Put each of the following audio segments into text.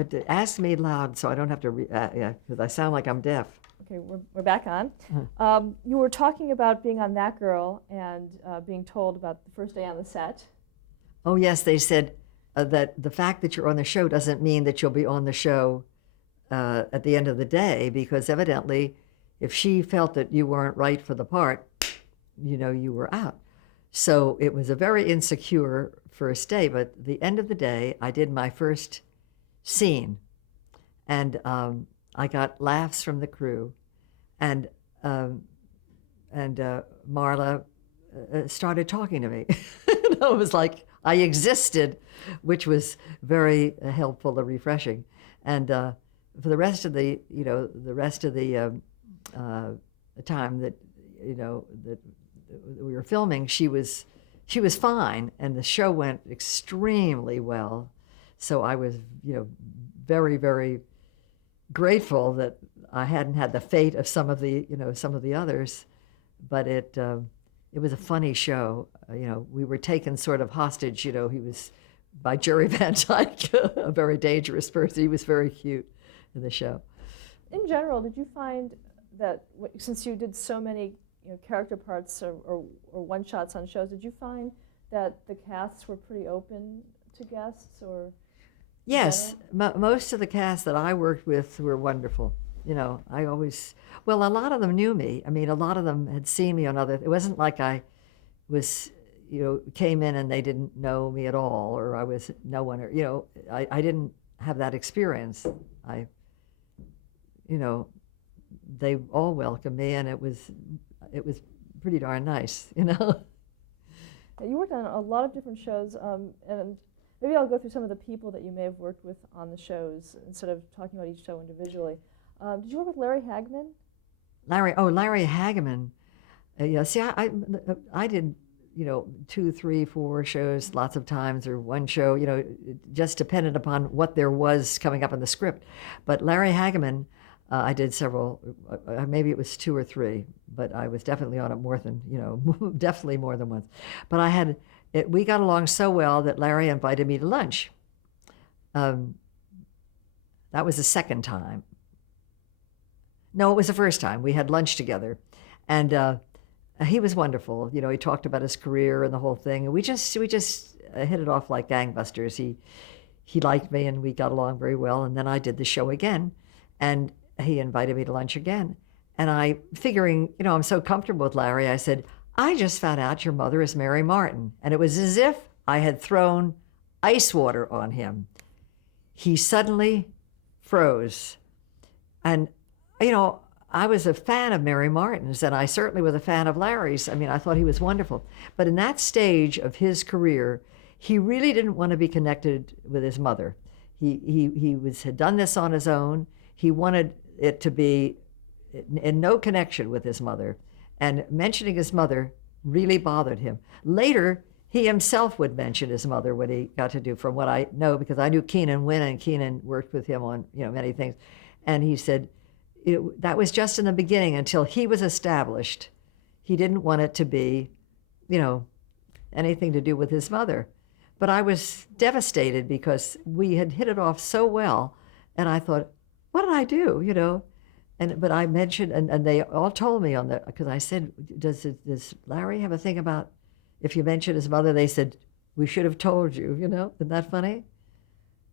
But ask me loud so I don't have to, yeah, because I sound like I'm deaf. Okay, we're back on. You were talking about being on That Girl and being told about the first day on the set. Oh, yes, they said that the fact that you're on the show doesn't mean that you'll be on the show at the end of the day, because evidently, if she felt that you weren't right for the part, you were out. So it was a very insecure first day, but at the end of the day, I did my first scene, and I got laughs from the crew, and um, and Marla started talking to me. It was like I existed, which was very helpful and refreshing. And for the rest of the time that that we were filming, she was fine, and the show went extremely well. So I was very, very grateful that I hadn't had the fate of some of the others, but it was a funny show. We were taken sort of hostage. He was by Jerry Van Dyke, a very dangerous person. He was very cute in the show. In general, did you find that since you did so many character parts or one shots on shows, did you find that the casts were pretty open to guests or? Yes, most of the cast that I worked with were wonderful. I always, well, a lot of them knew me. I mean, a lot of them had seen me on other, it wasn't like I was, came in and they didn't know me at all, or I was no one, or, I didn't have that experience. They all welcomed me, and it was pretty darn nice. You worked on a lot of different shows, and maybe I'll go through some of the people that you may have worked with on the shows instead of talking about each show individually. Did you work with Larry Hagman? Larry Hagman. Yeah, see, I did, 2, 3, 4 shows lots of times, or one show, just depended upon what there was coming up in the script. But Larry Hagman, I did several, maybe it was 2 or 3, but I was definitely on it more than, definitely more than once. But we got along so well that Larry invited me to lunch. That was the second time. No, it was the first time. We had lunch together. And he was wonderful. He talked about his career and the whole thing. And we just hit it off like gangbusters. He liked me, and we got along very well. And then I did the show again, and he invited me to lunch again. And I, figuring, I'm so comfortable with Larry, I said, I just found out your mother is Mary Martin. And it was as if I had thrown ice water on him. He suddenly froze. And, I was a fan of Mary Martin's, and I certainly was a fan of Larry's. I mean, I thought he was wonderful. But in that stage of his career, he really didn't want to be connected with his mother. He had done this on his own. He wanted it to be in no connection with his mother. And mentioning his mother really bothered him. Later, he himself would mention his mother when he got to do, from what I know, because I knew Keenan Wynn, and Keenan worked with him on many things. And he said, that was just in the beginning until he was established. He didn't want it to be, anything to do with his mother. But I was devastated because we had hit it off so well. And I thought, what did I do, But I mentioned, and they all told me because I said, does Larry have a thing about if you mention his mother? They said, we should have told you, Isn't that funny?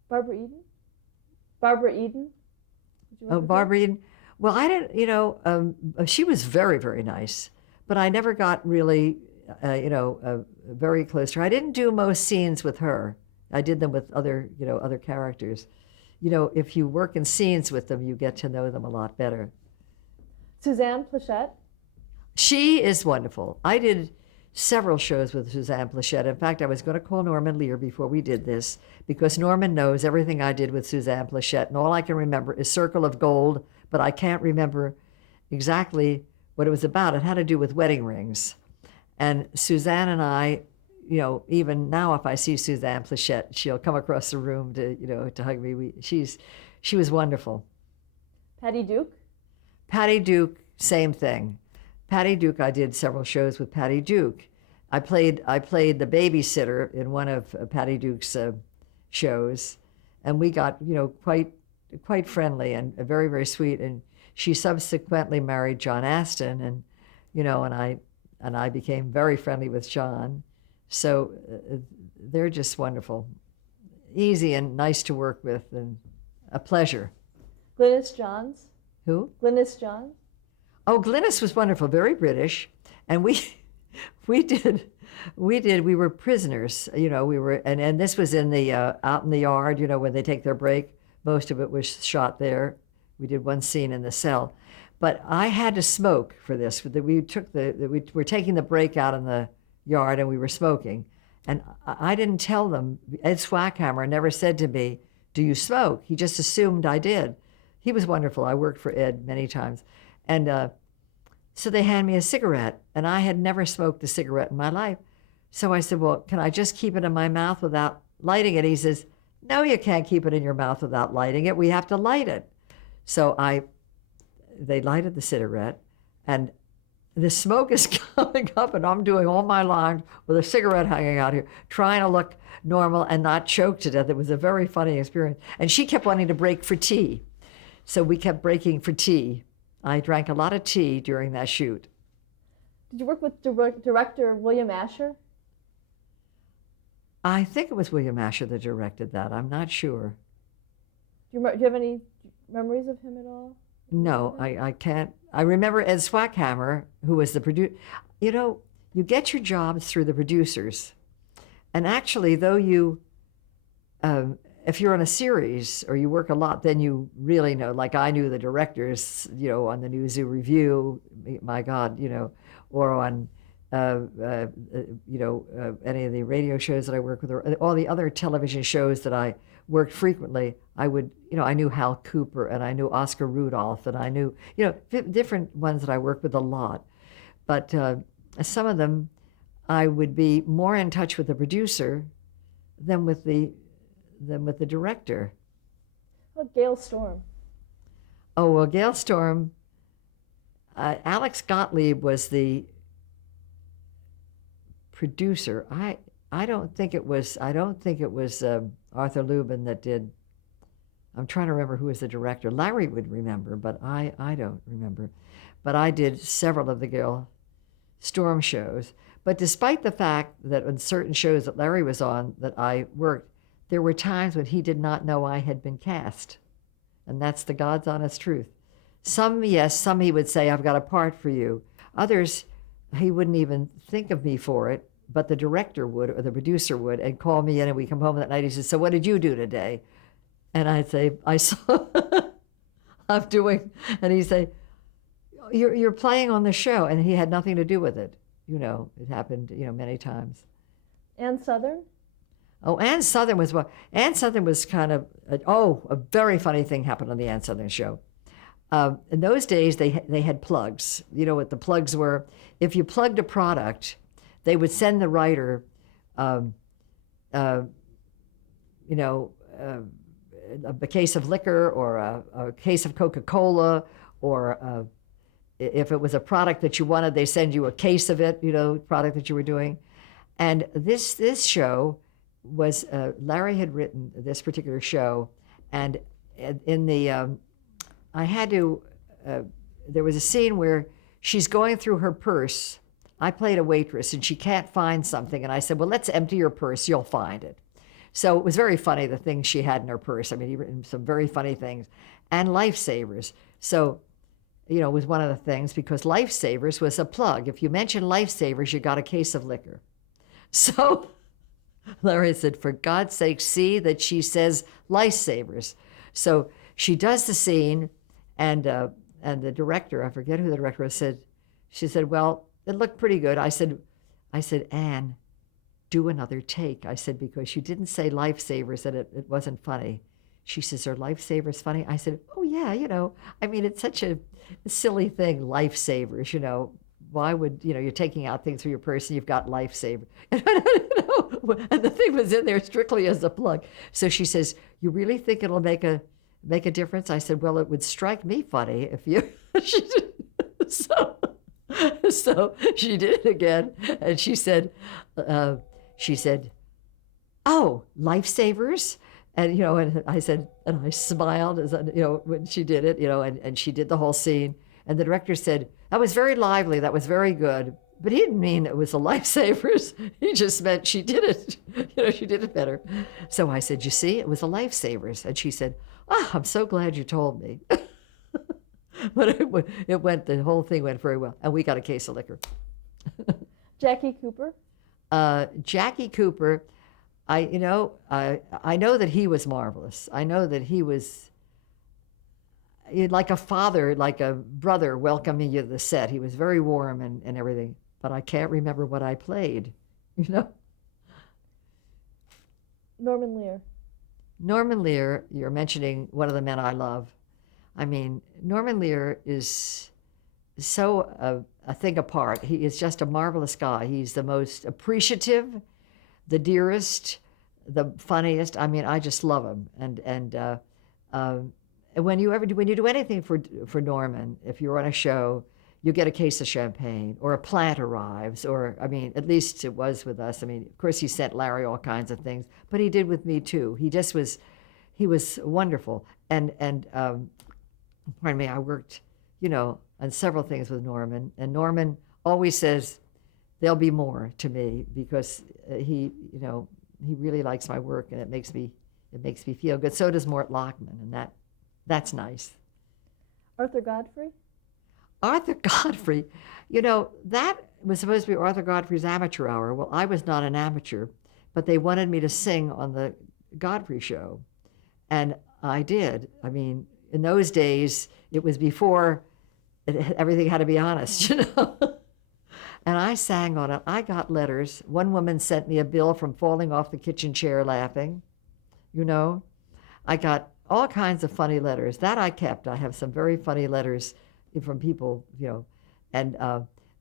Barbara Eden? Barbara Eden? Oh, Barbara Eden. Well, I didn't, she was very, very nice, but I never got really, very close to her. I didn't do most scenes with her. I did them with other characters. If you work in scenes with them, you get to know them a lot better. Suzanne Pleshette? She is wonderful. I did several shows with Suzanne Pleshette. In fact, I was going to call Norman Lear before we did this, because Norman knows everything I did with Suzanne Pleshette, and all I can remember is Circle of Gold, but I can't remember exactly what it was about. It had to do with wedding rings. And Suzanne and I, even now, if I see Suzanne Pleshette, she'll come across the room to hug me. She was wonderful. Patty Duke? Patty Duke, same thing. Patty Duke, I did several shows with Patty Duke. I played the babysitter in one of Patty Duke's shows, and we got, quite friendly and very, very sweet. And she subsequently married John Aston, and, and I became very friendly with John. So they're just wonderful, easy and nice to work with, and a pleasure. Glynis Johns? Who? Glynis Johns? Oh, Glynis was wonderful, very British, and we were prisoners. We were, and this was in the out in the yard. When they take their break, most of it was shot there. We did one scene in the cell, but I had to smoke for this. We were taking the break out in the yard, and we were smoking, and I didn't tell them. Ed Swackhammer never said to me, "Do you smoke?" He just assumed I did. He was wonderful. I worked for Ed many times, and so they handed me a cigarette, and I had never smoked a cigarette in my life. So I said, "Well, can I just keep it in my mouth without lighting it?" He says, "No, you can't keep it in your mouth without lighting it. We have to light it." So they lighted the cigarette, and the smoke is coming up, and I'm doing all my lines with a cigarette hanging out here, trying to look normal and not choke to death. It was a very funny experience. And she kept wanting to break for tea. So we kept breaking for tea. I drank a lot of tea during that shoot. Did you work with director William Asher? I think it was William Asher that directed that. I'm not sure. Do you have any memories of him at all? No, I can't. I remember Ed Swackhammer, who was the producer. You get your jobs through the producers. And actually, though if you're on a series or you work a lot, then you really know. Like I knew the directors, on the New Zoo Review, my God, or on, any of the radio shows that I work with, or all the other television shows that I worked frequently. I knew Hal Cooper, and I knew Oscar Rudolph, and I knew, different ones that I worked with a lot. But some of them, I would be more in touch with the producer than with the director. Oh, Gail Storm. Oh, well, Gail Storm, Alex Gottlieb was the producer. I don't think it was Arthur Lubin that did. I'm trying to remember who was the director. Larry would remember, but I don't remember. But I did several of the Gail Storm shows. But despite the fact that on certain shows that Larry was on that I worked, there were times when he did not know I had been cast. And that's the God's honest truth. Some, yes, some he would say, "I've got a part for you." Others, he wouldn't even think of me for it, but the director would or the producer would, and call me in, and we come home that night. He says, "So what did you do today?" And I'd say, "I saw, I'm doing," and he'd say, You're playing on the show," and he had nothing to do with it. It happened, many times. Ann Southern? Oh, Ann Southern was what? Ann Southern was kind of, a very funny thing happened on the Ann Southern show. In those days, they had plugs. You know what the plugs were? If you plugged a product, they would send the writer, a case of liquor or a case of Coca-Cola, or if it was a product that you wanted, they send you a case of it, product that you were doing. And this show was, Larry had written this particular show, and in the, I had to, there was a scene where she's going through her purse. I played a waitress, and she can't find something, and I said, "Well, let's empty your purse, you'll find it." So it was very funny, the things she had in her purse. I mean, he'd written some very funny things. And Lifesavers. So, it was one of the things, because Lifesavers was a plug. If you mentioned Lifesavers, you got a case of liquor. So Larry said, "For God's sake, see that she says Lifesavers." So she does the scene, and the director, I forget who the director was, she said, "Well, it looked pretty good." I said, "Ann, do another take." I said, "Because you didn't say Lifesavers, and it wasn't funny." She says, "Are Lifesavers funny?" I said, "Oh yeah, I mean, it's such a silly thing, Lifesavers, why would, you're taking out things from your purse and you've got Lifesaver." And the thing was in there strictly as a plug. So she says, "You really think it'll make a difference?" I said, "Well, it would strike me funny if you," so she did it again, and she said, "Oh, Lifesavers?" And, you know, and I said, and I smiled as, you know, when she did it, you know, and she did the whole scene. And the director said, that was very lively. That was very good. But he didn't mean it was a lifesavers. He just meant she did it. You know, she did it better. So I said, you see, it was a lifesavers. And she said, oh, I'm so glad you told me. But it went, the whole thing went very well. And we got a case of liquor. Jackie Cooper? Jackie Cooper, I know that he was marvelous. I know that he was like a father, like a brother welcoming you to the set. He was very warm and everything. But I can't remember what I played, you know? Norman Lear? Norman Lear, you're mentioning one of the men I love. I mean, Norman Lear is so a thing apart. He is just a marvelous guy. He's the most appreciative, the dearest, the funniest. I mean, I just love him. And when you do anything for Norman, if you're on a show, you get a case of champagne or a plant arrives, or I mean, at least it was with us. I mean, of course, he sent Larry all kinds of things, but he did with me too. He was wonderful. And pardon me, I worked, you know, on several things with Norman, and Norman always says there'll be more to me because he really likes my work, and it makes me feel good. So does Mort Lockman, and that's nice. Arthur Godfrey? Arthur Godfrey, you know, that was supposed to be Arthur Godfrey's amateur hour. Well, I was not an amateur, but they wanted me to sing on the Godfrey show, and I did. I mean, in those days, it was before everything had to be honest, you know. And I sang on it. I got letters. One woman sent me a bill from falling off the kitchen chair laughing, you know. I got all kinds of funny letters. That I kept. I have some very funny letters from people, you know. And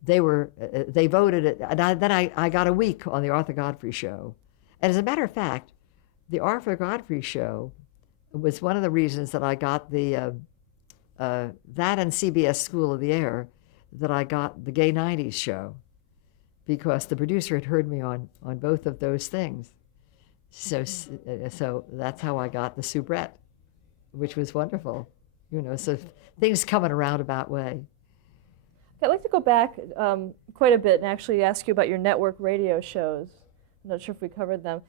they voted it. And then I got a week on the Arthur Godfrey show. And as a matter of fact, the Arthur Godfrey show was one of the reasons that I got that and CBS School of the Air, that I got the Gay 90s show, because the producer had heard me on both of those things. So that's how I got the soubrette, which was wonderful. You know, so things come in a roundabout way. I'd like to go back quite a bit and actually ask you about your network radio shows. I'm not sure if we covered them.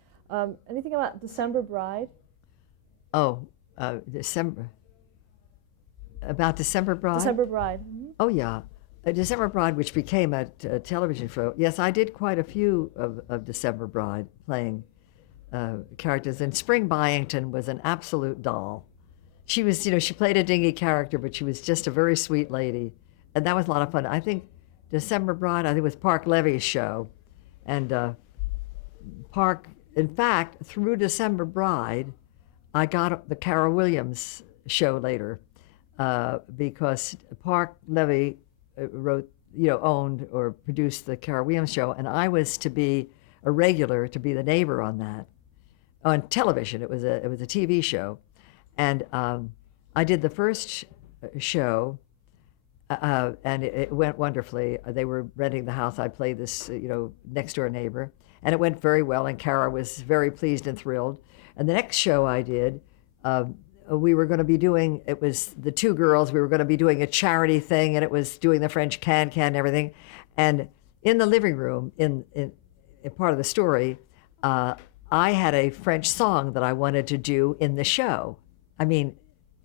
Anything about December Bride? Oh, December. About December Bride? December Bride. Mm-hmm. Oh, yeah. December Bride, which became a television show. Yes, I did quite a few of December Bride, playing characters. And Spring Byington was an absolute doll. She was, you know, she played a dingy character, but she was just a very sweet lady. And that was a lot of fun. I think December Bride, I think it was Park Levy's show. And Park, in fact, through December Bride, I got the Cara Williams show later, because Park Levy wrote, you know, owned or produced the Cara Williams show, and I was to be a regular, to be the neighbor on that, on television. It was a TV show, and I did the first show, and it went wonderfully. They were renting the house. I played this, you know, next door neighbor, and it went very well. And Cara was very pleased and thrilled. And the next show I did, we were going to be doing, it was the two girls, we were going to be doing a charity thing, and it was doing the French can and everything. And in the living room, in part of the story, I had a French song that I wanted to do in the show. I mean,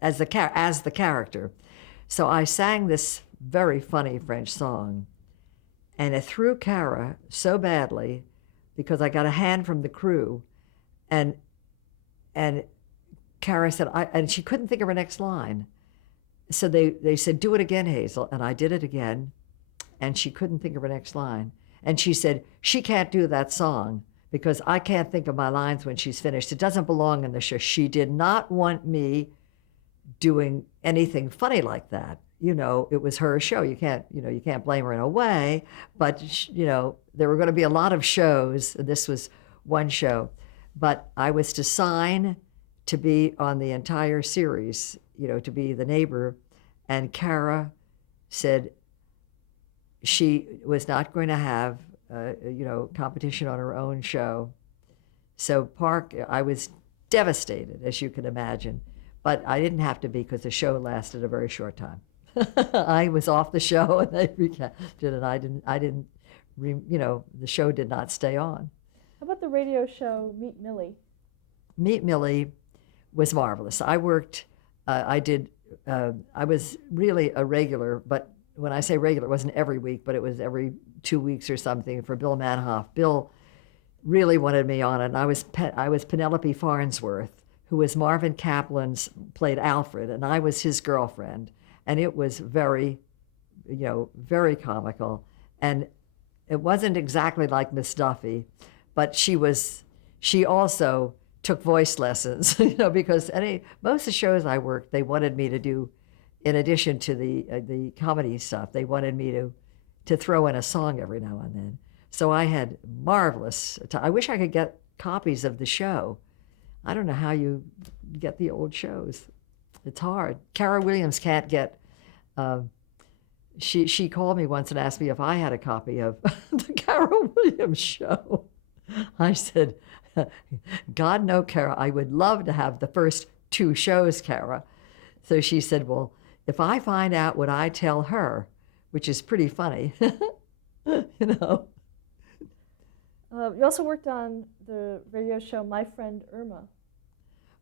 as the character. So I sang this very funny French song, and it threw Cara so badly because I got a hand from the crew, and Cara said, and she couldn't think of her next line. So they said, do it again, Hazel. And I did it again, and she couldn't think of her next line. And she said, she can't do that song because I can't think of my lines when she's finished. It doesn't belong in the show. She did not want me doing anything funny like that. You know, it was her show. You can't blame her in a way, but, you know, there were going to be a lot of shows. And this was one show. But I was to sign to be on the entire series, you know, to be the neighbor. And Cara said she was not going to have, you know, competition on her own show. So I was devastated, as you can imagine. But I didn't have to be because the show lasted a very short time. I was off the show and they recaptured it. The show did not stay on. How about the radio show Meet Millie? Meet Millie was marvelous. I worked, I was really a regular, but when I say regular, it wasn't every week, but it was every 2 weeks or something for Bill Manhoff. Bill really wanted me on it. And I was Penelope Farnsworth, who was Marvin Kaplan's, played Alfred, and I was his girlfriend. And it was very, very comical. And it wasn't exactly like Miss Duffy, but she also took voice lessons, because most of the shows I worked, they wanted me to do, in addition to the comedy stuff, they wanted me to throw in a song every now and then. So I had marvelous I wish I could get copies of the show. I don't know how you get the old shows. It's hard. Cara Williams can't get, she called me once and asked me if I had a copy of the Cara Williams show. I said, God no, Cara, I would love to have the first 2 shows, Cara. So she said, well, if I find out what I tell her, which is pretty funny, You also worked on the radio show My Friend Irma.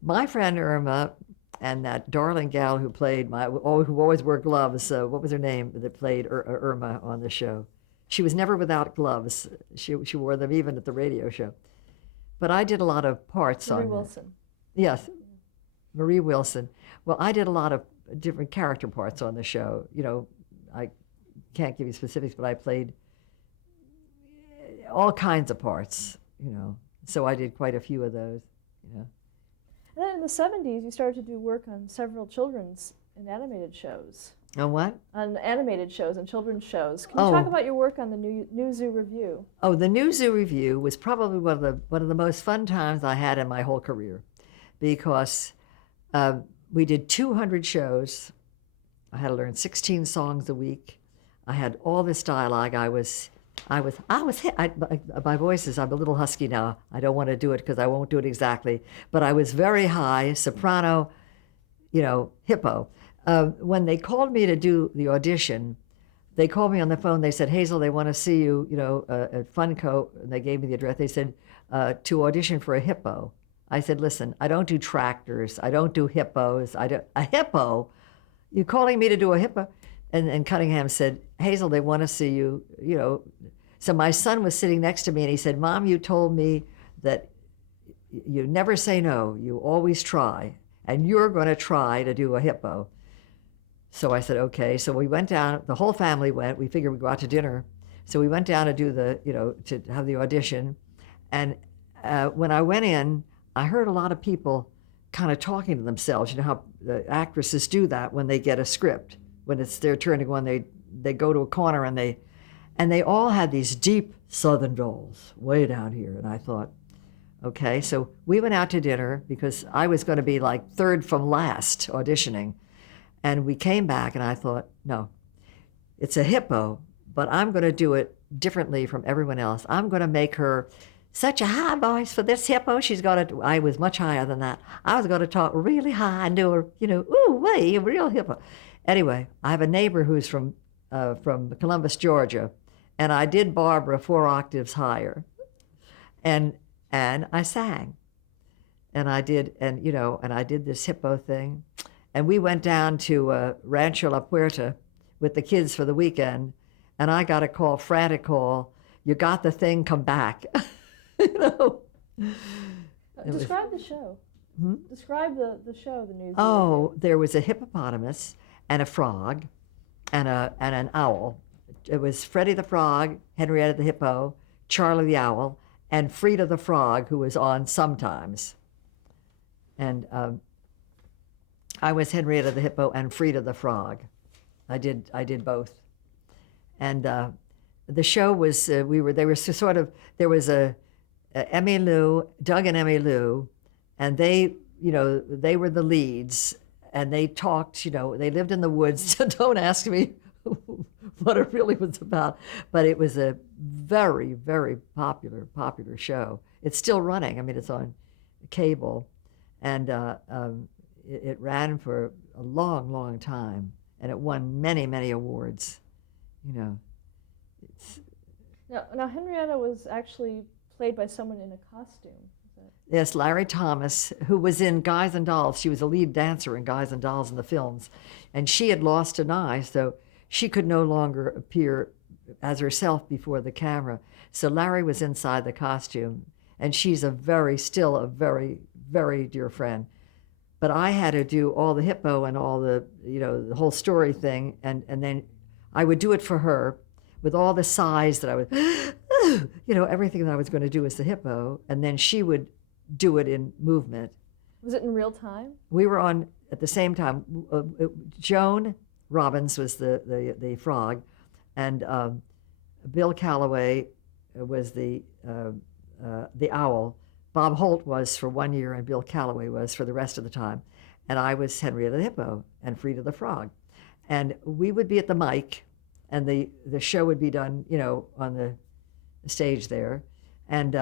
My Friend Irma and that darling gal who played who always wore gloves, what was her name, that played Irma on the show? She was never without gloves. She wore them even at the radio show. But I did a lot of parts Marie on Wilson. Yes, Marie Wilson. Well, I did a lot of different character parts on the show. I can't give you specifics, but I played all kinds of parts, So I did quite a few of those, And then in the 70s, you started to do work on several children's and animated shows. On what? On animated shows and children's shows. Can you talk about your work on the New Zoo Review? Oh, the New Zoo Review was probably one of the most fun times I had in my whole career, because we did 200 shows. I had to learn 16 songs a week. I had all this dialogue. My voice is, I'm a little husky now. I don't want to do it because I won't do it exactly. But I was very high, soprano, hippo. When they called me to do the audition, they called me on the phone. They said, Hazel, they want to see you, at Funco. And they gave me the address. They said, to audition for a hippo. I said, listen, I don't do tractors. I don't do hippos. A hippo? You calling me to do a hippo? And Cunningham said, Hazel, they want to see you, So my son was sitting next to me and he said, Mom, you told me that you never say no, you always try, and you're going to try to do a hippo. So I said, okay. So we went down, the whole family went, we figured we'd go out to dinner. So we went down to do to have the audition. And when I went in, I heard a lot of people kind of talking to themselves. You know how the actresses do that when they get a script. When it's their turn to go on, they go to a corner and they all had these deep Southern drawls way down here. And I thought, okay, so we went out to dinner because I was going to be like third from last auditioning. And we came back and I thought, no, it's a hippo, but I'm going to do it differently from everyone else. I'm going to make her such a high voice for this hippo. I was much higher than that. I was going to talk really high and do her, ooh, way, a real hippo. Anyway, I have a neighbor who's from Columbus, Georgia, and I did Barbara 4 octaves higher, and I sang, and I did this hippo thing, and we went down to Rancho La Puerta with the kids for the weekend, and I got a frantic call, you got the thing, come back, Describe the show. Describe the show, the New Zoo. Oh, there was a hippopotamus and a frog and an owl. It was Freddie the Frog, Henrietta the Hippo, Charlie the Owl, and Frida the Frog, who was on sometimes. And I was Henrietta the Hippo and Frida the Frog. I did both. And the show was, there was Emmy Lou, Doug and Emmy Lou, and they were the leads. And they talked, they lived in the woods. Don't ask me what it really was about. But it was a very, very popular show. It's still running. I mean, it's on cable. and it ran for a long, long time, and it won many, many awards. You know, it's, Now Henrietta was actually played by someone in a costume. Is that... yes, Larry Thomas, who was in Guys and Dolls. She was a lead dancer in Guys and Dolls in the films, and she had lost an eye, so she could no longer appear as herself before the camera. So Larry was inside the costume, and she's still a very, very dear friend. But I had to do all the hippo and all the, the whole story thing, and then I would do it for her with all the sighs that I would, everything that I was going to do as the hippo, and then she would do it in movement. Was it in real time? We were on at the same time. Joan Robbins was the frog, and Bill Calloway was the owl. Bob Holt was for 1 year, and Bill Calloway was for the rest of the time. And I was Henrietta the hippo and Frida the frog. And we would be at the mic, and the show would be done, on the stage there. And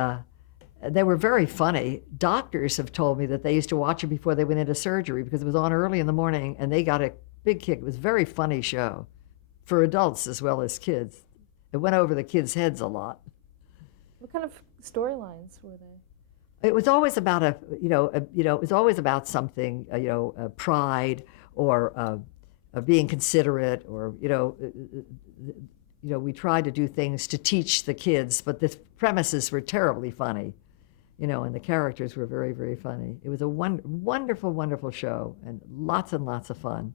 they were very funny. Doctors have told me that they used to watch it before they went into surgery because it was on early in the morning, and they got a big kick. It was a very funny show for adults as well as kids. It went over the kids' heads a lot. What kind of storylines were they? It was always about it was always about something, pride or being considerate, or we tried to do things to teach the kids, but the premises were terribly funny, and the characters were very, very funny. It was a wonderful, wonderful show, and lots of fun.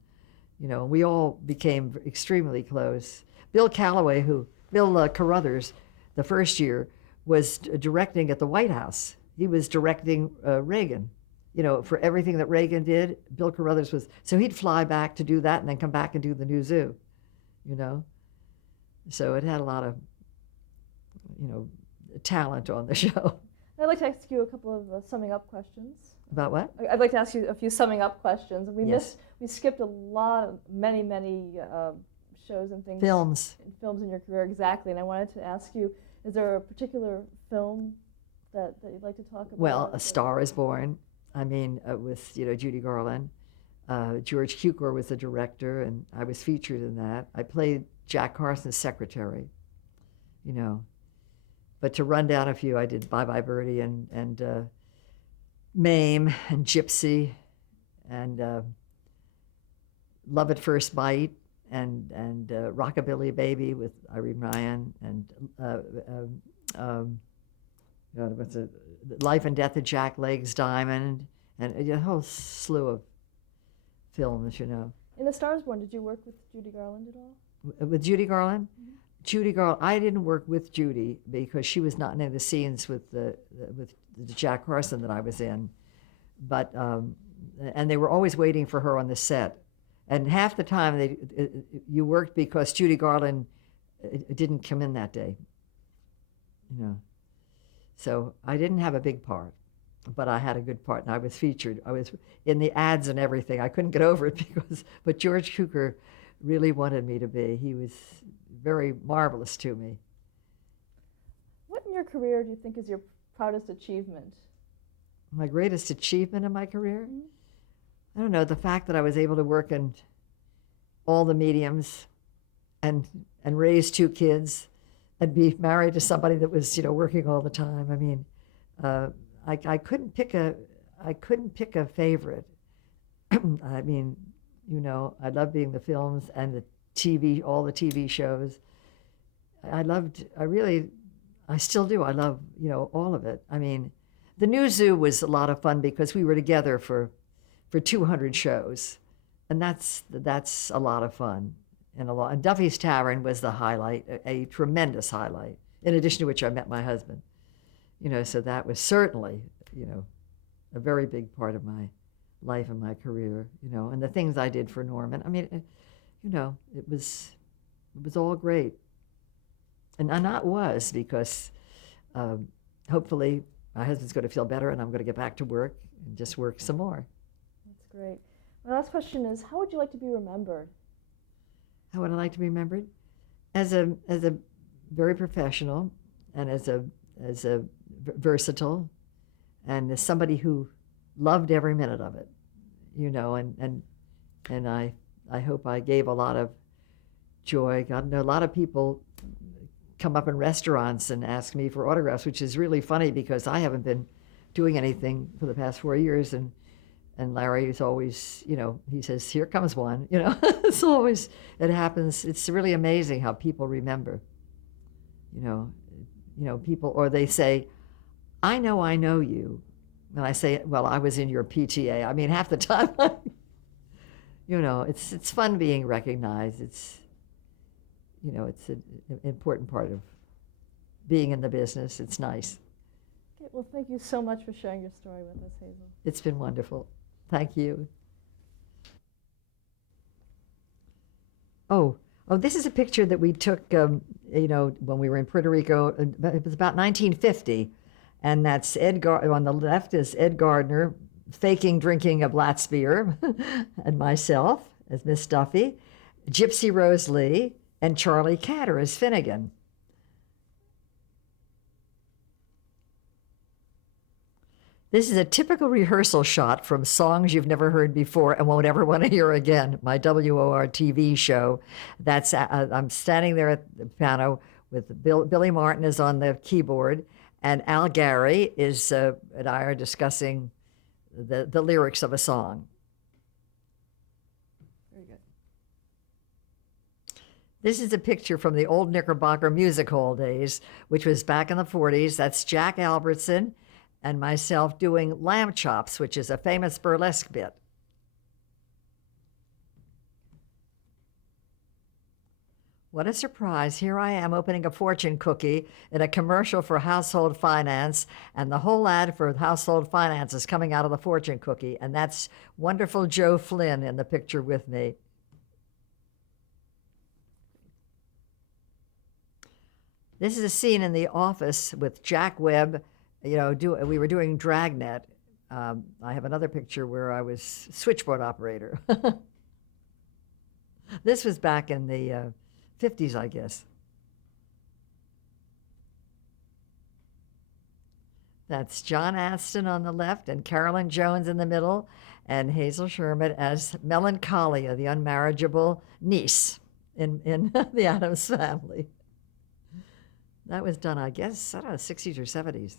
We all became extremely close. Bill Carruthers, the first year, was directing at the White House. He was directing Reagan, for everything that Reagan did. Bill Carruthers was, so he'd fly back to do that and then come back and do the new zoo, So it had a lot of, talent on the show. I'd like to ask you a couple of summing up questions. About what? I'd like to ask you a few summing up questions. Yes. We skipped many shows and things. Films in your career, exactly. And I wanted to ask you, is there a particular film that you'd like to talk about? Well, A Star is Born. With Judy Garland. George Cukor was the director, and I was featured in that. I played Jack Carson's secretary. But to run down a few, I did Bye Bye Birdie and Mame and Gypsy and Love at First Bite and Rockabilly Baby with Irene Ryan and what's it? Life and Death of Jack Legs Diamond, and a whole slew of films, In A Star is Born, did you work with Judy Garland at all? With Judy Garland? Mm-hmm. Judy Garland, I didn't work with Judy because she was not in any of the scenes with the Jack Carson that I was in. But, and they were always waiting for her on the set. And half the time you worked because Judy Garland didn't come in that day, So I didn't have a big part, but I had a good part, and I was featured. I was in the ads and everything. I couldn't get over it but George Cukor really wanted me to be. He was very marvelous to me. What in your career do you think is your proudest achievement? My greatest achievement in my career? Mm-hmm. I don't know, the fact that I was able to work in all the mediums and raise 2 kids and be married to somebody that was, working all the time. I couldn't pick a favorite. I love being the films and the TV, all the TV shows. I still do. I love, all of it. The new zoo was a lot of fun because we were together for 200 shows, and that's a lot of fun. And Duffy's Tavern was the highlight, a tremendous highlight, in addition to which I met my husband. So that was certainly, a very big part of my life and my career, and the things I did for Norman. It was all great. And that was because hopefully my husband's going to feel better and I'm going to get back to work and just work some more. That's great. My last question is, how would you like to be remembered? How would I like to be remembered? As a very professional, and as a versatile, and as somebody who loved every minute of it, and I hope I gave a lot of joy. God, I know a lot of people come up in restaurants and ask me for autographs, which is really funny because I haven't been doing anything for the past 4 years, and Larry is always, he says, "Here comes one," It's always, it happens. It's really amazing how people remember, you know, people, or they say, I know you. And I say, well, I was in your PTA. I mean, half the time, it's fun being recognized. It's an important part of being in the business. It's nice. Okay, well, thank you so much for sharing your story with us, Hazel. It's been wonderful. Thank you. Oh, this is a picture that we took, when we were in Puerto Rico. It was about 1950. And that's on the left is Ed Gardner faking drinking a Blatz beer, and myself as Miss Duffy, Gypsy Rose Lee, and Charlie Catter as Finnegan. This is a typical rehearsal shot from Songs You've Never Heard Before and Won't Ever Want to Hear Again, my WOR TV show. That's I'm standing there at the piano with Billy Martin is on the keyboard, and Al Gary and I are discussing the lyrics of a song. Very good. This is a picture from the old Knickerbocker Music Hall days, which was back in the 40s. That's Jack Albertson and myself doing Lamb Chops, which is a famous burlesque bit. What a surprise. Here I am opening a fortune cookie in a commercial for household finance, and the whole ad for household finance is coming out of the fortune cookie, and that's wonderful Joe Flynn in the picture with me. This is a scene in the office with Jack Webb. We were doing Dragnet. I have another picture where I was switchboard operator. This was back in the 50s, I guess. That's John Aston on the left and Carolyn Jones in the middle, and Hazel Shermet as Melancholia, the unmarriageable niece in the Addams Family. That was done, I guess, 60s or 70s.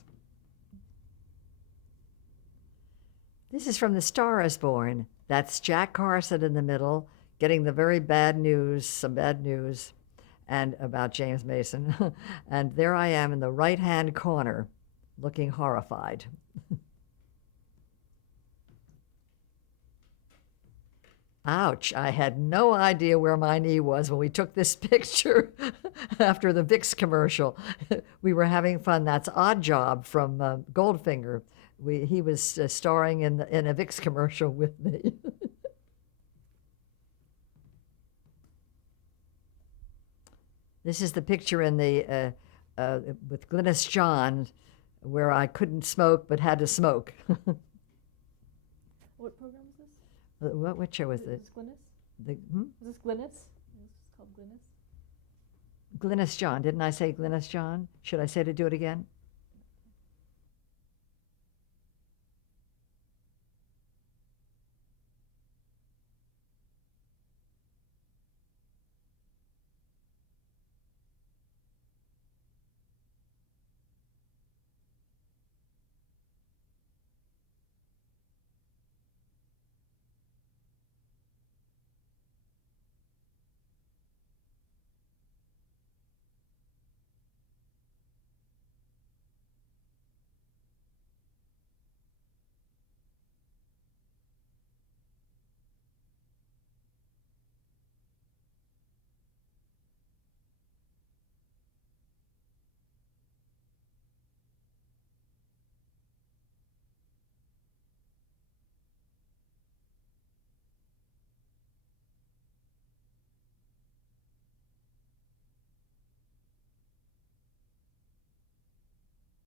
This is from The Star is Born. That's Jack Carson in the middle, getting the very bad news, some bad news, and about James Mason. And there I am in the right-hand corner, looking horrified. Ouch, I had no idea where my knee was when we took this picture after the Vicks commercial. We were having fun. That's Odd Job from Goldfinger. He was starring in a Vicks commercial with me. This is the picture in the with Glynis John, where I couldn't smoke but had to smoke. What program is this? What show was Is it? this Glynis? Is Is this Glynis? Is this called Glynis? Glynis John. Didn't I say Glynis John? Should I say to do it again?